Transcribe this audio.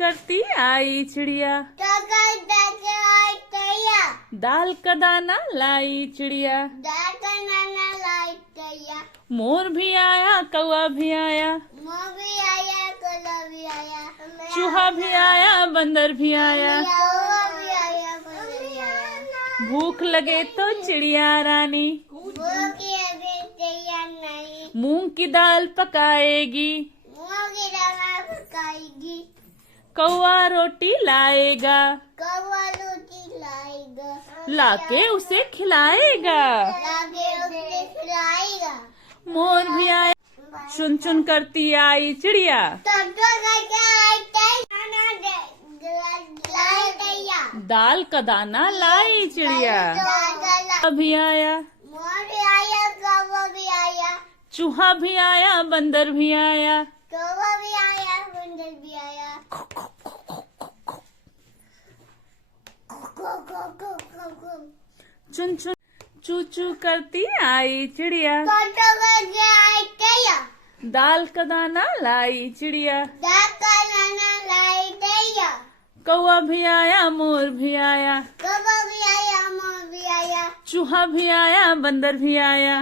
करती आई चिड़िया, दाल का दाना लाई चिड़िया। मोर भी आया कौआ भी आया, चूहा भी आया बंदर भी आया। भूख लगे तो चिड़िया रानी मूंग की दाल पकाएगी, कौआ रोटी लाएगा, लाके उसे खिलाएगा। मोर भी आया, चुन चुन करती आई चिड़िया, दाल का दाना लाई चिड़िया। अभी आया, चूहा भी आया बंदर भी आया, चुन चुन चू चू करती आई चिड़िया, दाल का दाना लाई चिड़िया। कौआ भी आया मोर भी आया, चूहा भी आया बंदर भी आया।